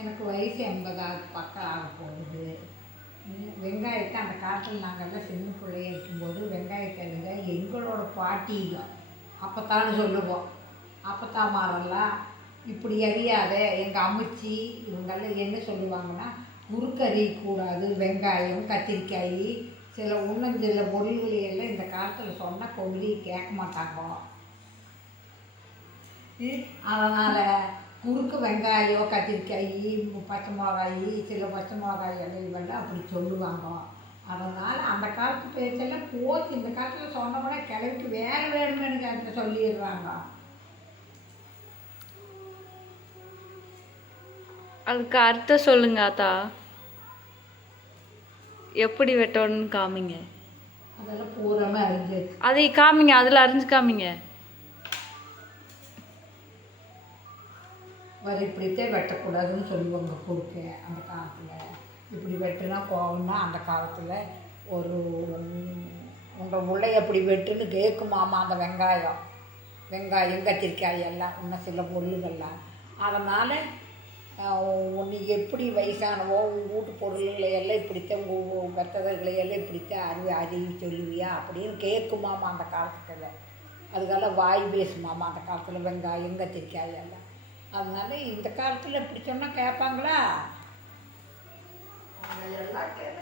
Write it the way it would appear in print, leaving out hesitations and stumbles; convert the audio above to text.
எனக்கு வயசு 80 பக்கம் ஆக போகுது. வெங்காயத்தை அந்த காலத்தில் நாங்கள்லாம் சின்ன பிள்ளைய இருக்கும்போது வெங்காயத்தழுங்க எங்களோட பாட்டிங்க அப்போத்தான்னு சொல்லுவோம். அப்பத்தாமாரெல்லாம் இப்படி அறியாத எங்கள் அம்மிச்சி இவங்கெல்லாம் என்ன சொல்லுவாங்கன்னா, முறுக்கறியக்கூடாது, வெங்காயம் கத்திரிக்காய் சில சில பொருள்களையெல்லாம் இந்த காலத்தில் சொன்னால் கொல்லி கேட்க மாட்டாங்க. அதனால் குறுக்கு வெங்காயம் கத்திரிக்காய் பச்சை மிளகாய் சில பச்சை மிளகாய் எல்லாம் அப்படி சொல்லுவாங்க. அதனால் அந்த காலத்து பேச்செல்லாம் போச்சு. இந்த காலத்தில் சொன்னோம்னா கிளவிக்கு வேறு வேணும்னு எனக்கு சொல்லிடுறாங்க. அதுக்கு அர்த்தம் சொல்லுங்க ஆத்தா. எப்படி வெட்டணும்னு காமிங்க. அதெல்லாம் பூராமே அறிஞ்சு அதை காமிங்க, அதில் அறிஞ்சு காமிங்க. இப்படித்தான் வெட்டக்கூடாதுன்னு சொல்லுவாங்க கொடுக்க அந்த காலத்தில். இப்படி வெட்டுனா கோவம்னா அந்த காலத்தில் ஒரு உங்கள் முள்ளை எப்படி வெட்டுன்னு கேட்குமாமா அந்த வெங்காயம் கத்திரிக்காய் எல்லாம் இன்னும் சில பொருளுகள்லாம். அதனால் நீ எப்படி வயசானவோ உங்கள் வீட்டு பொருள்களை எல்லாம் இப்படித்தான் உங்கள் வெத்ததர்களை எல்லாம் இப்படித்தான் அறிவி சொல்லுவியா அப்படின்னு கேட்குமாமா அந்த காலத்தில். அதுக்கெல்லாம் வாய் பேசுமாமா அந்த காலத்தில் வெங்காயம் கத்திரிக்காய் எல்லாம். அதனால இந்த காலத்தில் இப்படி சொன்னால் கேட்பாங்களா? எல்லாம்